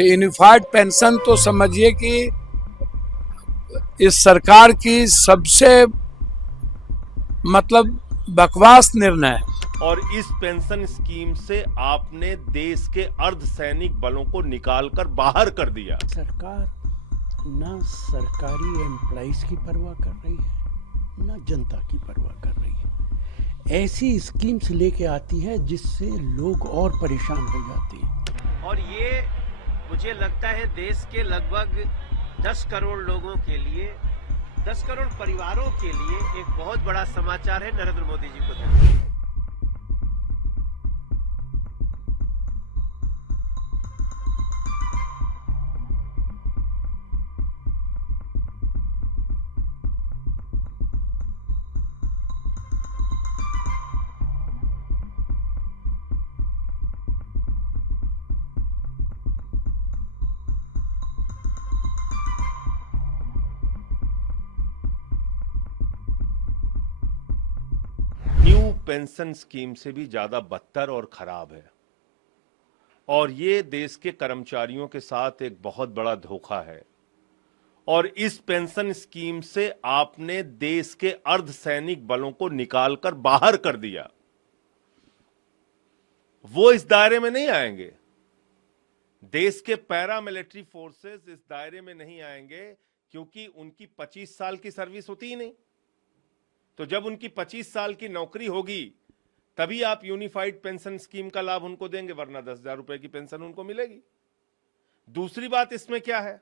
तो unified pension तो समझिए कि इस सरकार की सबसे बकवास निर्णय है। और इस पेंशन स्कीम से आपने देश के अर्धसैनिक बलों को निकालकर बाहर कर दिया। सरकार ना सरकारी एम्प्लॉइज की परवाह कर रही है, ना जनता की परवाह कर रही है। ऐसी स्कीम्स लेके आती है जिससे लोग और परेशान हो जाते हैं। और ये मुझे लगता है देश के लगभग 10 करोड़ लोगों के लिए, 10 करोड़ परिवारों के लिए एक बहुत बड़ा समाचार है। नरेंद्र मोदी जी को धन्यवाद। न्यू पेंशन स्कीम से भी ज्यादा बदतर और खराब है, और ये देश के कर्मचारियों के साथ एक बहुत बड़ा धोखा है। और इस पेंशन स्कीम से आपने देश के अर्धसैनिक बलों को निकालकर बाहर कर दिया। वो इस दायरे में नहीं आएंगे। देश के पैरामिलिट्री फोर्सेस इस दायरे में नहीं आएंगे, क्योंकि उनकी 25 साल की सर्विस होती ही नहीं। तो जब उनकी 25 साल की नौकरी होगी तभी आप यूनिफाइड पेंशन स्कीम का लाभ उनको देंगे, वरना 10,000 रुपए की पेंशन उनको मिलेगी। दूसरी बात इसमें क्या है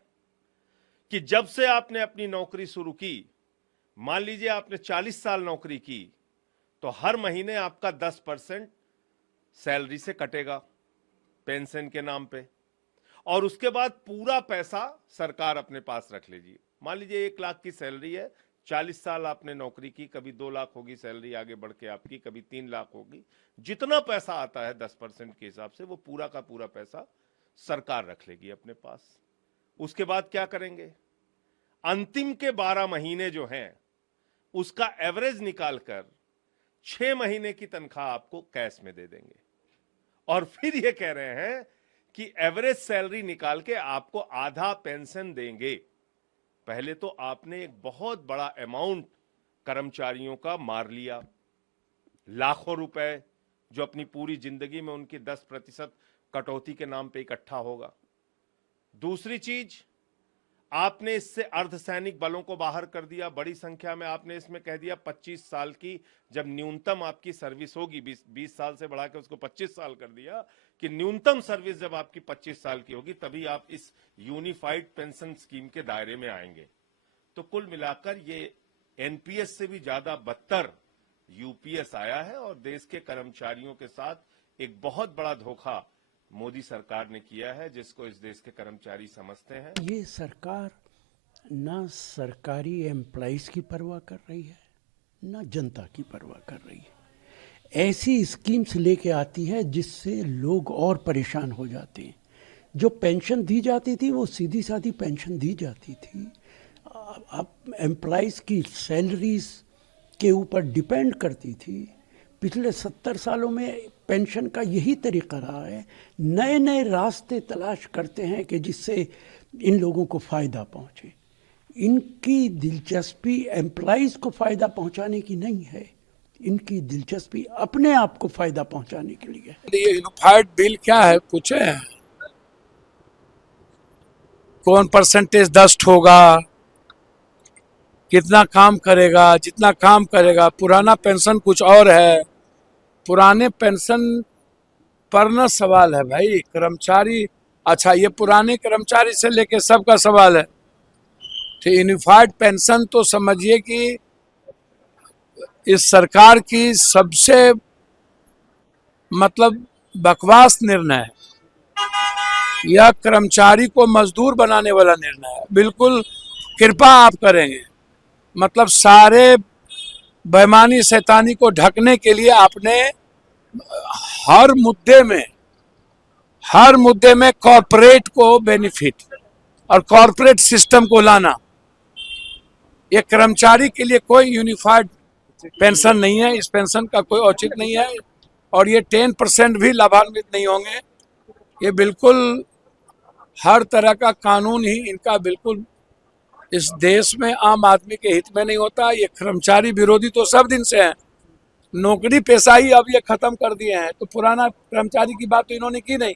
कि जब से आपने अपनी नौकरी शुरू की, मान लीजिए आपने 40 साल नौकरी की, तो हर महीने आपका 10% सैलरी से कटेगा पेंशन के नाम पे, और उसके बाद पूरा पैसा सरकार अपने पास रख लेगी। मान लीजिए 1 लाख की सैलरी है, 40 साल आपने नौकरी की, कभी 2 लाख होगी सैलरी आगे बढ़ के आपकी, कभी 3 लाख होगी। जितना पैसा आता है 10% के हिसाब से, वो पूरा का पूरा पैसा सरकार रख लेगी अपने पास। उसके बाद क्या करेंगे? अंतिम के 12 महीने जो हैं उसका एवरेज निकालकर 6 महीने की तनख्वाह आपको कैश में दे देंगे, और फिर ये कह रहे हैं कि एवरेज सैलरी निकाल के आपको आधा पेंशन देंगे। पहले तो आपने एक बहुत बड़ा अमाउंट कर्मचारियों का मार लिया, लाखों रुपए जो अपनी पूरी जिंदगी में उनकी 10% कटौती के नाम पे इकट्ठा होगा। दूसरी चीज, आपने इससे अर्धसैनिक बलों को बाहर कर दिया बड़ी संख्या में। आपने इसमें कह दिया 25 साल की जब न्यूनतम आपकी सर्विस होगी, 20 साल से बढ़ा के उसको 25 साल कर दिया, कि न्यूनतम सर्विस जब आपकी 25 साल की होगी तभी आप इस यूनिफाइड पेंशन स्कीम के दायरे में आएंगे। तो कुल मिलाकर ये एनपीएस से भी ज्यादा बदतर यूपीएस आया है, और देश के कर्मचारियों के साथ एक बहुत बड़ा धोखा मोदी सरकार ने किया है, जिसको इस देश के कर्मचारी समझते हैं। ये सरकार ना सरकारी एम्प्लॉइज की परवाह कर रही है, ना जनता की परवाह कर रही है। ऐसी स्कीम्स लेके आती है जिससे लोग और परेशान हो जाते हैं। जो पेंशन दी जाती थी वो सीधी सादी पेंशन दी जाती थी। अब एम्प्लॉइज़ की सैलरीज के ऊपर डिपेंड करती थी। पिछले 70 सालों में पेंशन का यही तरीका रहा है। नए नए रास्ते तलाश करते हैं कि जिससे इन लोगों को फ़ायदा पहुँचे। इनकी दिलचस्पी एम्प्लॉइज़ को फ़ायदा पहुँचाने की नहीं है, इनकी दिलचस्पी अपने आप को फ़ायदा पहुँचाने के लिए है। ये यूनिफाइड बिल क्या है पूछे? कौन परसेंटेज दस्ट होगा, कितना काम करेगा, जितना काम करेगा। पुराना पेंशन कुछ और है। पुराने पेंशन पर न सवाल है भाई। कर्मचारी, अच्छा ये पुराने कर्मचारी से लेके सबका सवाल है। तो यूनिफाइड पेंशन तो समझिए कि इस सरकार की सबसे बकवास निर्णय है। यह कर्मचारी को मजदूर बनाने वाला निर्णय है। बिल्कुल कृपा आप करेंगे, सारे बेईमानी शैतानी को ढकने के लिए आपने हर मुद्दे में कॉर्पोरेट को बेनिफिट और कॉर्पोरेट सिस्टम को लाना। ये कर्मचारी के लिए कोई यूनिफाइड पेंशन नहीं है। इस पेंशन का कोई औचित्य नहीं है, और ये 10% भी लाभान्वित नहीं होंगे। ये बिल्कुल हर तरह का कानून ही इनका बिल्कुल इस देश में आम आदमी के हित में नहीं होता। ये कर्मचारी विरोधी तो सब दिन से है, नौकरी पेशा ही अब ये खत्म कर दिए हैं। तो पुराना कर्मचारी की बात तो इन्होंने की नहीं।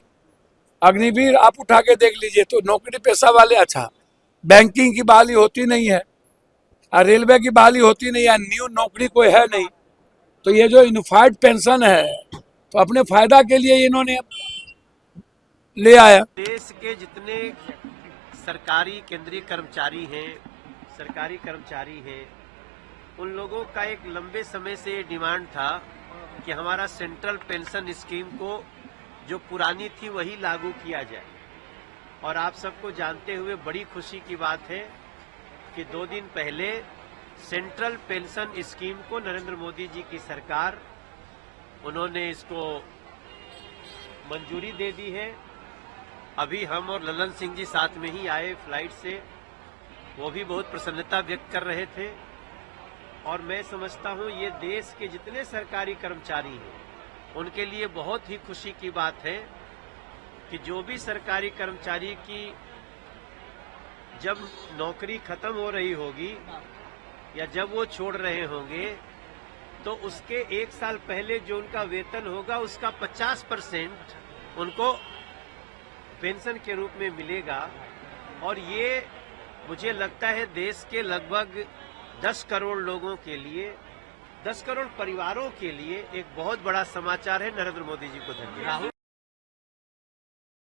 अग्निवीर आप उठा के देख लीजिए तो नौकरी पेशा वाले, अच्छा बैंकिंग की बहाली होती नहीं है, रेलवे की बहाली होती नहीं है, न्यू नौकरी कोई है नहीं। तो ये जो यूनिफाइड पेंशन है तो अपने फायदा के लिए इन्होंने ले आया। देश के जितने सरकारी केंद्रीय कर्मचारी हैं, सरकारी कर्मचारी हैं, उन लोगों का एक लंबे समय से डिमांड था कि हमारा सेंट्रल पेंशन स्कीम को जो पुरानी थी वही लागू किया जाए। और आप सबको जानते हुए बड़ी खुशी की बात है कि 2 दिन पहले सेंट्रल पेंशन स्कीम को नरेंद्र मोदी जी की सरकार, उन्होंने इसको मंजूरी दे दी है। अभी हम और ललन सिंह जी साथ में ही आए फ्लाइट से, वो भी बहुत प्रसन्नता व्यक्त कर रहे थे। और मैं समझता हूं ये देश के जितने सरकारी कर्मचारी हैं उनके लिए बहुत ही खुशी की बात है कि जो भी सरकारी कर्मचारी की जब नौकरी खत्म हो रही होगी या जब वो छोड़ रहे होंगे तो उसके 1 साल पहले जो उनका वेतन होगा उसका 50% उनको पेंशन के रूप में मिलेगा। और ये मुझे लगता है देश के लगभग 10 करोड़ लोगों के लिए, 10 करोड़ परिवारों के लिए एक बहुत बड़ा समाचार है। नरेंद्र मोदी जी को धन्यवाद।